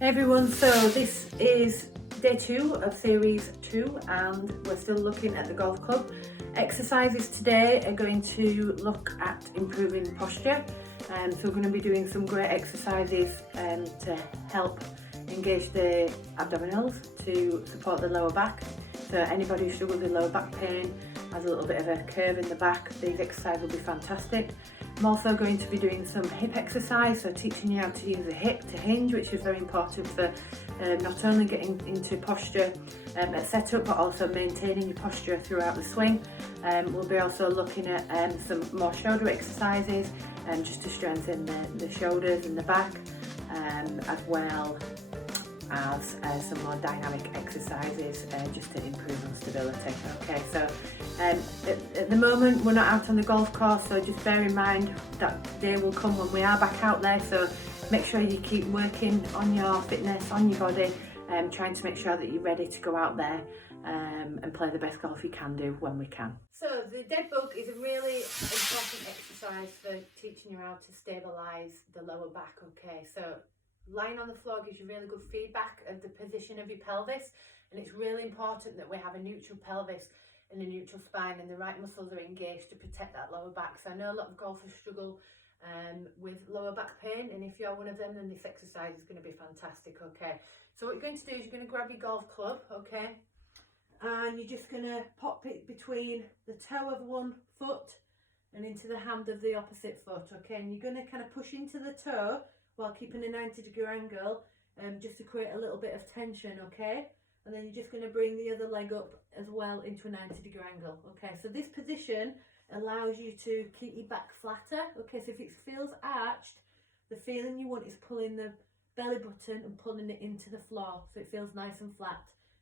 Hey everyone, so this is day 2 of series 2 and we're still looking at the golf club. Exercises today are going to look at improving posture, so we're going to be doing some great exercises to help engage the abdominals to support the lower back. So anybody who struggles with lower back pain, has a little bit of a curve in the back, these exercises will be fantastic. I'm also going to be doing some hip exercise, so teaching you how to use the hip to hinge, which is very important for not only getting into posture at setup, but also maintaining your posture throughout the swing. We'll be also looking at some more shoulder exercises, just to strengthen the shoulders and the back, as well as some more dynamic exercises just to improve on stability. Okay, so at the moment we're not out on the golf course, so just bear in mind that day will come when we are back out there, so make sure you keep working on your fitness, on your body, trying to make sure that you're ready to go out there and play the best golf you can do when we can. So the dead bug is a really important exercise for teaching you how to stabilise the lower back. Okay, so lying on the floor gives you really good feedback of the position of your pelvis, and it's really important that we have a neutral pelvis and a neutral spine and the right muscles are engaged to protect that lower back. So I know a lot of golfers struggle with lower back pain, and if you're one of them, then this exercise is going to be fantastic. Okay, so what you're going to do is you're going to grab your golf club, okay, and you're just going to pop it between the toe of one foot and into the hand of the opposite foot, okay, and you're going to kind of push into the toe while keeping a 90-degree angle, just to create a little bit of tension, okay? And then you're just going to bring the other leg up as well into a 90-degree angle, okay? So this position allows you to keep your back flatter, okay? So if it feels arched, the feeling you want is pulling the belly button and pulling it into the floor so it feels nice and flat.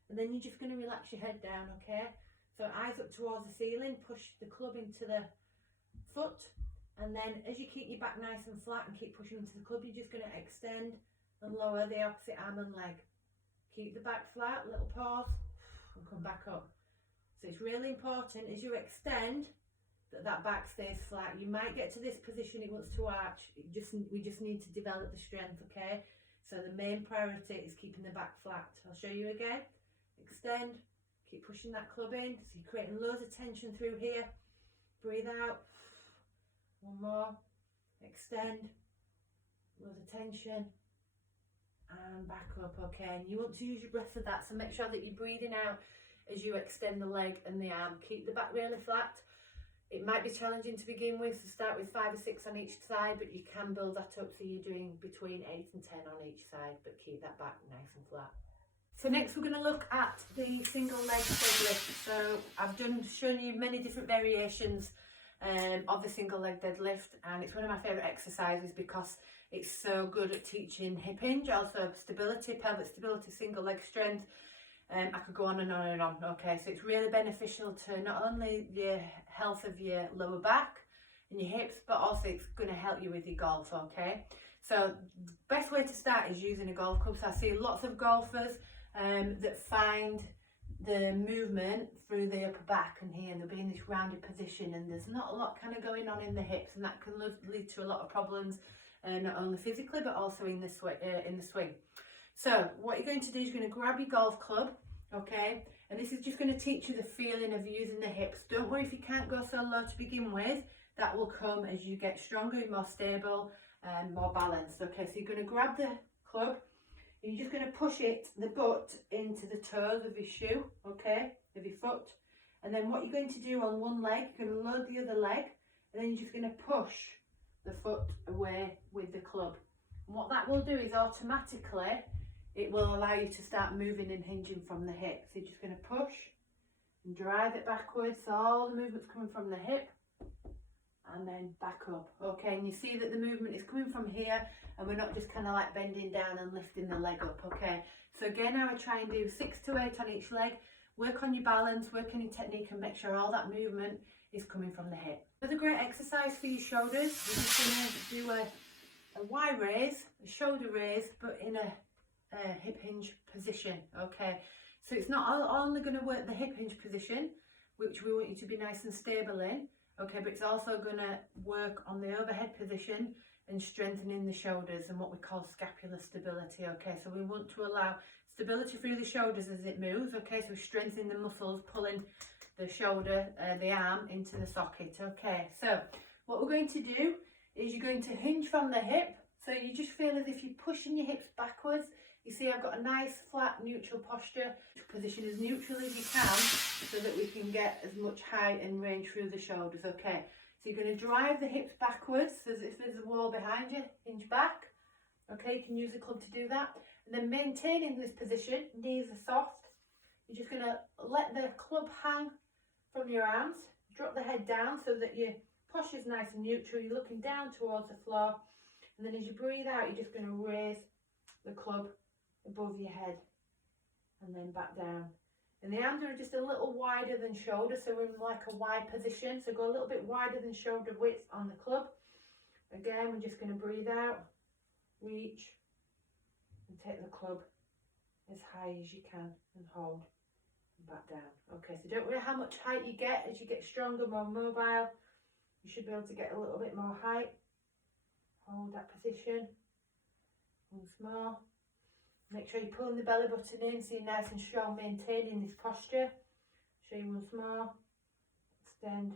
And then you're just going to relax your head down, okay? So eyes up towards the ceiling, push the club into the foot. And then as you keep your back nice and flat and keep pushing into the club, you're just going to extend and lower the opposite arm and leg. Keep the back flat, little pause, and come back up. So it's really important as you extend that back stays flat. You might get to this position, it wants to arch. We just need to develop the strength, okay? So the main priority is keeping the back flat. I'll show you again. Extend, keep pushing that club in. So you're creating loads of tension through here. Breathe out. One more, extend, loads of tension, and back up, okay? And you want to use your breath for that, so make sure that you're breathing out as you extend the leg and the arm. Keep the back really flat. It might be challenging to begin with, so start with 5 or 6 on each side, but you can build that up so you're doing between 8 and 10 on each side, but keep that back nice and flat. So next we're going to look at the single leg deadlift. So I've shown you many different variations of the single leg deadlift, and it's one of my favourite exercises because it's so good at teaching hip hinge, also stability, pelvic stability, single leg strength. I could go on and on and on. Okay, so it's really beneficial to not only the health of your lower back and your hips, but also it's going to help you with your golf. Okay, so the best way to start is using a golf club. So I see lots of golfers that find the movement through the upper back and here, and they'll be in this rounded position and there's not a lot kind of going on in the hips, and that can lead to a lot of problems, not only physically but also in the swing. So what you're going to do is you're going to grab your golf club, okay, and this is just going to teach you the feeling of using the hips. Don't worry if you can't go so low to begin with, that will come as you get stronger, more stable and more balanced. Okay, so you're going to grab the club, you're just going to push the butt into the toes of your shoe, okay, of your foot. And then what you're going to do on one leg, you're going to load the other leg, and then you're just going to push the foot away with the club. And what that will do is automatically, it will allow you to start moving and hinging from the hip. So you're just going to push and drive it backwards, so all the movement's coming from the hip, and then back up, okay, and you see that the movement is coming from here and we're not just kind of like bending down and lifting the leg up, okay. So again, I would try and do 6 to 8 on each leg. Work on your balance, work on your technique, and make sure all that movement is coming from the hip. Another great exercise for your shoulders, we're just going to do a Y raise, a shoulder raise, but in a hip hinge position, okay. So it's not only going to work the hip hinge position, which we want you to be nice and stable in, okay, but it's also going to work on the overhead position and strengthening the shoulders and what we call scapular stability. Okay, so we want to allow stability through the shoulders as it moves. Okay, so strengthening the muscles, pulling the shoulder, the arm into the socket. Okay, so what we're going to do is you're going to hinge from the hip. So you just feel as if you're pushing your hips backwards. You see I've got a nice flat neutral posture. Position as neutral as you can so that we can get as much height and range through the shoulders. Okay, so you're going to drive the hips backwards as if there's a wall behind you. Hinge back. Okay, you can use the club to do that. And then maintaining this position, knees are soft. You're just going to let the club hang from your arms. Drop the head down so that your posture is nice and neutral. You're looking down towards the floor. And then as you breathe out, you're just going to raise the club above your head and then back down. And the arms are just a little wider than shoulder, so we're in like a wide position. So go a little bit wider than shoulder width on the club. Again, we're just going to breathe out, reach, and take the club as high as you can and hold and back down. Okay, so don't worry how much height you get. As you get stronger, more mobile, you should be able to get a little bit more height. Hold that position. Once more. Make sure you're pulling the belly button in so you're nice and strong, maintaining this posture. Show you once more. Extend.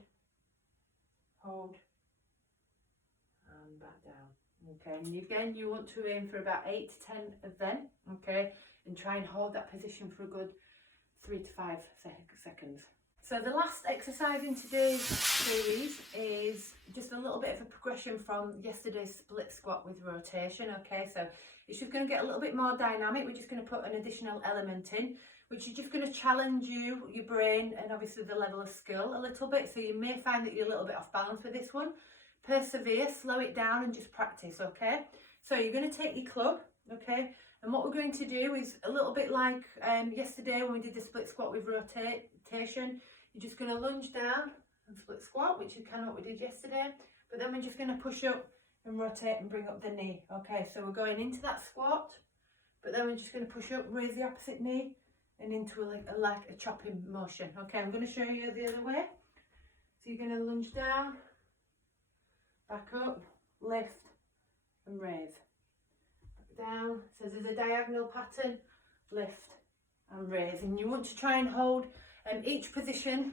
Hold. And back down. Okay, and again you want to aim for about 8 to 10 of them. Okay, and try and hold that position for a good 3 to 5 seconds. So the last exercise in today's series is just a little bit of a progression from yesterday's split squat with rotation. Okay, so it's just going to get a little bit more dynamic. We're just going to put an additional element in, which is just going to challenge you, your brain, and obviously the level of skill a little bit. So you may find that you're a little bit off balance with this one. Persevere, slow it down and just practice. Okay, so you're going to take your club. Okay, and what we're going to do is a little bit like yesterday when we did the split squat with rotation. You're just going to lunge down and split squat, which is kind of what we did yesterday. But then we're just going to push up and rotate and bring up the knee. Okay, so we're going into that squat, but then we're just going to push up, raise the opposite knee, and into like a chopping motion. Okay, I'm going to show you the other way. So you're going to lunge down, back up, lift, and raise. Back down. So there's a diagonal pattern, lift and raise. And you want to try and hold each position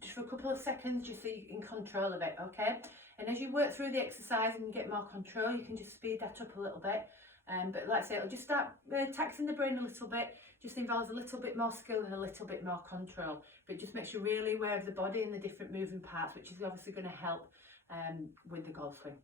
just for a couple of seconds, just so you're in control of it. Okay, and as you work through the exercise and you get more control, you can just speed that up a little bit. But like I say, it'll just start taxing the brain a little bit. Just involves a little bit more skill and a little bit more control, but it just makes you really aware of the body and the different moving parts, which is obviously going to help with the golf swing.